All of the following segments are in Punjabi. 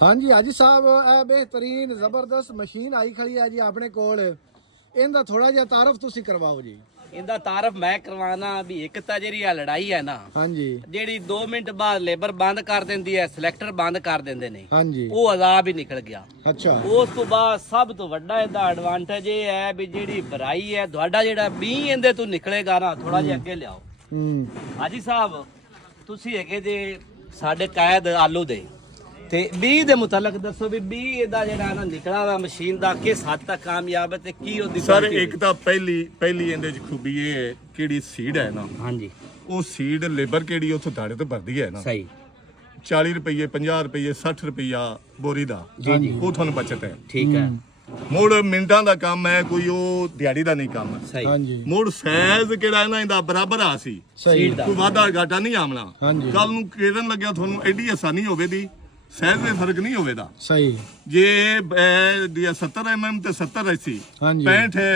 हाँ जी हाजी साहब ਇਹ बेहतरीन जबरदस्त मशीन आई खड़ी है जी अपने कोल ਇਹਦਾ ਥੋੜਾ ਜਿਹਾ ਤਾਰਫ ਤੁਸੀਂ ਕਰਵਾਓ ਜੀ ਇਹਦਾ ਤਾਰਫ ਮੈਂ ਕਰਵਾਣਾ ਵੀ ਇੱਕ ਤਾਂ ਜਿਹੜੀ ਆ ਲੜਾਈ ਹੈ ਨਾ ਹਾਂਜੀ ਜਿਹੜੀ 2 ਮਿੰਟ ਬਾਅਦ ਲੇਬਰ ਬੰਦ ਕਰ ਦਿੰਦੀ ਹੈ ਸਿਲੈਕਟਰ ਬੰਦ ਕਰ ਦਿੰਦੇ ਨੇ ਹਾਂਜੀ ਉਹ ਅਜ਼ਾਬ ਹੀ ਨਿਕਲ ਗਿਆ। ਅੱਛਾ ਉਸ ਤੋਂ ਬਾਅਦ ਸਭ ਤੋਂ ਵੱਡਾ ਇਹਦਾ ਐਡਵਾਂਟੇਜ ਇਹ ਹੈ ਵੀ ਜਿਹੜੀ ਭਰਾਈ ਹੈ ਤੁਹਾਡਾ ਜਿਹੜਾ ਬੀ ਇਹਦੇ ਤੋਂ ਨਿਕਲੇਗਾ ਨਾ ਥੋੜਾ ਜਿਹਾ ਅੱਗੇ ਲਿਆਓ। ਹਾਜੀ ਸਾਹਿਬ ਤੁਸੀਂ ਹੈਗੇ ਜੇ ਸਾਡੇ ਕਾਇਦ ਆਲੂ ਦੇ ਤੇ 20 ਦੇ ਮੁਤਲਕ ਦੱਸੋ ਵੀ 20 ਇਹਦਾ ਜਿਹੜਾ ਨਾ ਨਿਕਲਾ ਵਾ ਮਸ਼ੀਨ ਦਾ ਕਿਸ ਹੱਦ ਤੱਕ ਕਾਮਯਾਬ ਹੈ ਤੇ ਕੀ ਉਹਦੀ ਸਰ ਇੱਕ ਤਾਂ ਪਹਿਲੀ ਇਹਦੇ ਚ ਖੂਬੀ ਇਹ ਹੈ ਕਿਹੜੀ ਸੀਡ ਹੈ ਨਾ ਹਾਂਜੀ ਉਹ ਸੀਡ ਲੇਬਰ ਕਿਹੜੀ ਉੱਥੋਂ ਦਾੜੇ ਤੋਂ ਭਰਦੀ ਹੈ ਨਾ ਸਹੀ 40 ਰੁਪਏ 50 ਰੁਪਏ 60 ਰੁਪਇਆ ਬੋਰੀ ਦਾ ਜੀ ਜੀ ਉਹ ਤੁਹਾਨੂੰ ਬਚਤ ਹੈ। ਠੀਕ ਹੈ ਮੁੜ ਮਿੰਟਾਂ ਦਾ ਕੰਮ ਹੈ ਕੋਈ ਉਹ ਦਿਹਾੜੀ ਦਾ ਨਹੀਂ ਕੰਮ ਸਹੀ ਹਾਂਜੀ ਮੁੜ ਸਾਈਜ਼ ਕਿਹੜਾ ਇਹਨਾਂ ਦਾ ਬਰਾਬਰ ਆ ਸੀ ਸਹੀ ਕੋਈ ਵਾਧਾ ਘਾਟਾ ਨਹੀਂ ਆਮਣਾ ਹਾਂਜੀ ਕੱਲ ਨੂੰ ਕਿਰਨ ਲੱਗਿਆ ਤੁਹਾਨੂੰ ਐਡੀ ਆਸਾਨੀ ਹੋਵੇ ਦੀ ਸਾਈਜ਼ ਦੇ ਫਰਕ ਨਹੀਂ ਹੋਵੇਦਾ ਸਹੀ ਜੇ 70 mm ਤੇ 70 80 ਹਾਂਜੀ 65 ਹੈ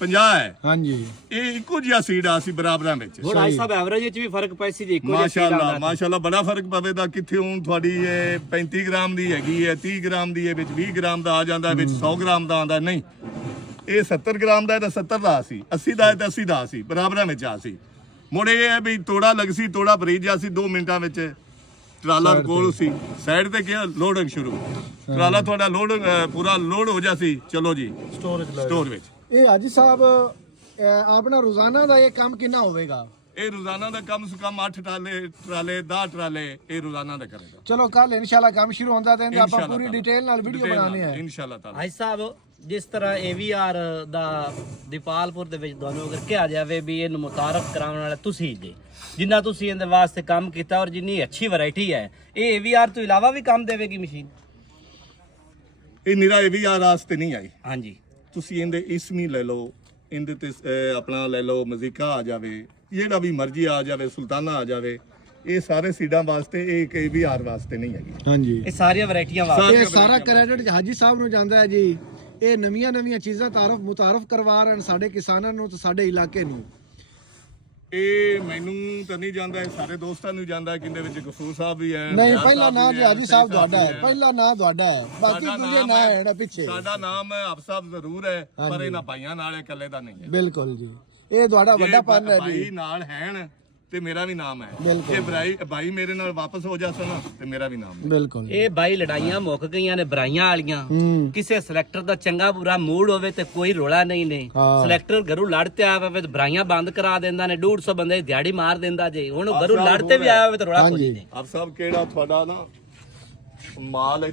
50 ਹੈ ਹਾਂਜੀ ਇਹ ਇੱਕੋ ਜਿਹਾ ਸੀਡ ਆ ਸੀ ਬਰਾਬਰਾਂ ਵਿੱਚ। ਹੁਣ ਆਈ ਸਾਹਿਬ ਐਵਰੇਜ ਵਿੱਚ ਵੀ ਫਰਕ ਪੈ ਸੀ ਜੀ ਇੱਕੋ ਜਿਹਾ ਸੀਡ ਆਉਂਦਾ। ਮਾਸ਼ਾਅੱਲਾ ਬੜਾ ਫਰਕ ਪਵੇਦਾ ਕਿੱਥੇ ਹੁਣ ਤੁਹਾਡੀ ਇਹ 35 ਗ੍ਰਾਮ ਦੀ ਹੈਗੀ ਹੈ 30 ਗ੍ਰਾਮ ਦੀ ਹੈ ਵਿੱਚ 20 ਗ੍ਰਾਮ ਦਾ ਆ ਜਾਂਦਾ ਵਿੱਚ 100 ਗ੍ਰਾਮ ਦਾ ਆਉਂਦਾ ਨਹੀਂ ਇਹ 70 ਗ੍ਰਾਮ ਦਾ ਹੈ ਤਾਂ 70 ਦਾ ਸੀ 80 ਦਾ ਹੈ ਤਾਂ 80 ਦਾ ਸੀ ਬਰਾਬਰਾਂ ਵਿੱਚ ਆ ਸੀ। ਮੁੜ ਇਹ ਹੈ ਵੀ ਤੋੜਾ ਲੱਗ ਸੀ ਤੋੜਾ ਭਰੀ ਜਾ ਸੀ 2 ਮਿੰਟਾਂ ਵਿੱਚ ਟਰਾਲਾ ਕੋਲ ਸੀ ਸਾਈਡ ਤੇ ਗਿਆ ਲੋਡਿੰਗ ਸ਼ੁਰੂ ਟਰਾਲਾ ਤੁਹਾਡਾ ਲੋਡ ਪੂਰਾ ਲੋਡ ਹੋ ਜਾ ਸੀ ਚਲੋ ਜੀ ਸਟੋਰ ਵਿੱਚ। ਇਹ ਹਾਜੀ ਸਾਹਿਬ ਆਪਣਾ ਰੋਜ਼ਾਨਾ ਦਾ ਇਹ ਕੰਮ ਕਿੰਨਾ ਹੋਵੇਗਾ? ਇਹ ਰੋਜ਼ਾਨਾ ਦਾ ਕਮ ਸੇ ਕਮ 8 ਟਰਾਲੇ 10 ਟਰਾਲੇ ਇਹ ਰੋਜ਼ਾਨਾ ਦਾ ਕਰੇਗਾ। ਚਲੋ ਕੱਲ ਇਨਸ਼ਾਅੱਲਾ ਕੰਮ ਸ਼ੁਰੂ ਹੁੰਦਾ ਤੇ ਆਪਾਂ ਪੂਰੀ ਡਿਟੇਲ ਨਾਲ ਵੀਡੀਓ ਬਣਾਉਣੀ ਹੈ ਇਨਸ਼ਾਅੱਲਾ ਤਾਲਾ। ਹਾਈ ਸਾਹਿਬ ਜਿਸ ਤਰ੍ਹਾਂ AVR ਦਾ ਦੀਪਾਲਪੁਰ ਦੇ ਵਿੱਚ ਤੁਹਾਨੂੰ ਅਗਰ ਕਿਹਾ ਜਾਵੇ ਵੀ ਇਹਨੂੰ ਮੁਤਾਰਫ ਕਰਾਉਣ ਵਾਲਾ ਤੁਸੀਂ ਜੀ ਜਿੰਨਾ ਤੁਸੀਂ ਇਹਦੇ ਵਾਸਤੇ ਕੰਮ ਕੀਤਾ ਔਰ ਜਿੰਨੀ ਅੱਛੀ ਵੈਰਾਈਟੀ ਹੈ ਇਹ AVR ਤੋਂ ਇਲਾਵਾ ਵੀ ਕੰਮ ਦੇਵੇਗੀ ਮਸ਼ੀਨ? ਇਹ ਨਿਰਾ AVR ਵਾਸਤੇ ਨਹੀਂ ਆਈ। ਹਾਂਜੀ ਤੁਸੀਂ ਇਹਦੇ ਇਸਮੀ ਲੈ ਲਓ ਇਹਦੇ ਤੇ ਆਪਣਾ ਲੈ ਲਓ ਮਜ਼ੀਕਾ ਆ ਜਾਵੇ ਜਿਹੜਾ ਵੀ ਮਰਜ਼ੀ ਆ ਜਾਵੇ ਸੁਲਤਾਨਾ ਆ ਜਾਵੇ ਇਹ ਸਾਰੇ ਸੀਡਾਂ ਵਾਸਤੇ ਇਹ ਇੱਕ AVR ਵਾਸਤੇ ਨਹੀਂ ਹੈਗੀ। ਹਾਂਜੀ ਇਹ ਸਾਰੀਆਂ ਵੈਰਾਈਟੀਆਂ ਵਾਸਤੇ ਇਹ ਸਾਰਾ ਕ੍ਰੈਡਿਟ ਹਾਜੀ ਸਾਹਿਬ ਨੂੰ ਜਾਂਦਾ ਹੈ ਜੀ। ਇਹ ਨਵੀਆਂ ਚੀਜ਼ਾਂ ਮੁਤਾਰਫ ਕਰਵਾ ਰਹੇ ਸਾਡੇ ਕਿਸਾਨਾਂ ਨੂੰ ਤੇ ਸਾਡੇ ਇਲਾਕੇ ਨੂੰ। ਇਹ ਮੈਨੂੰ ਤਾਂ ਨਹੀਂ ਜਾਂਦਾ ਇਹ ਸਾਰੇ ਦੋਸਤਾਂ ਨੂੰ ਜਾਂਦਾ ਕਿੰਦੇ ਵਿੱਚ ਗਫੂਰ ਸਾਹਿਬ ਵੀ ਹੈ ਨਹੀਂ ਪਹਿਲਾ ਨਾਮ ਜੀ ਹਾਜੀ ਸਾਹਿਬ ਤੁਹਾਡਾ ਹੈ ਪਹਿਲਾ ਨਾਮ ਤੁਹਾਡਾ ਹੈ ਬਾਕੀ ਦੂਜੇ ਨਾਂ ਹੈ ਨਾ ਪਿੱਛੇ। ਸਾਡਾ ਨਾਮ ਹੈ ਆਪ ਸਾਹਿਬ ਜ਼ਰੂਰ ਹੈ ਪਰ ਇਹਨਾਂ ਭਾਈਆਂ ਨਾਲ ਇਕੱਲੇ ਦਾ ਨਹੀਂ ਹੈ। ਬਿਲਕੁਲ ਜੀ ਇਹ ਤੁਹਾਡਾ ਵੱਡਾ ਪੰਨ ਹੈ ਜੀ। ਭਾਈ ਨਾਲ ਹੈਣ ਤੇ ਮੇਰਾ ਵੀ ਨਾਮ ਹੈ ਬਿਲਕੁਲ। ਜੇ ਭਾਈ ਮੇਰੇ ਨਾਲ ਵਾਪਸ ਹੋ ਜਾਸਨ ਤੇ ਮੇਰਾ ਵੀ ਨਾਮ ਹੈ। ਬਿਲਕੁਲ ਇਹ ਬਾਈ ਲੜਾਈਆਂ ਮੁੱਕ ਗਈਆਂ ਨੇ ਬਰਾਈਆਂ ਵਾਲੀਆਂ ਕਿਸੇ ਸਿਲੈਕਟਰ ਦਾ ਚੰਗਾ ਬੁਰਾ ਮੂਡ ਹੋਵੇ ਤੇ ਕੋਈ ਰੋਲਾ ਨਹੀਂ ਨੇ ਸਿਲੈਕਟਰ ਘਰੋਂ ਲੜ ਤੇ ਆਇਆ ਹੋਵੇ ਤੇ ਬਰਾਈਆਂ ਬੰਦ ਕਰਾ ਦਿੰਦਾ ਨੇ 150 ਬੰਦੇ ਦੀ ਦਿਹਾੜੀ ਮਾਰ ਦਿੰਦਾ ਜੇ ਹੁਣ ਘਰੋਂ ਲੜ ਤੇ ਵੀ ਆਇਆ ਹੋਵੇ ਤੇ ਰੋਲਾ ਕੋਈ ਨਹੀਂ। ਆਪ ਸਾਹਿਬ ਕਿਹੜਾ ਤੁਹਾਡਾ ਨਾ ਮਾਲ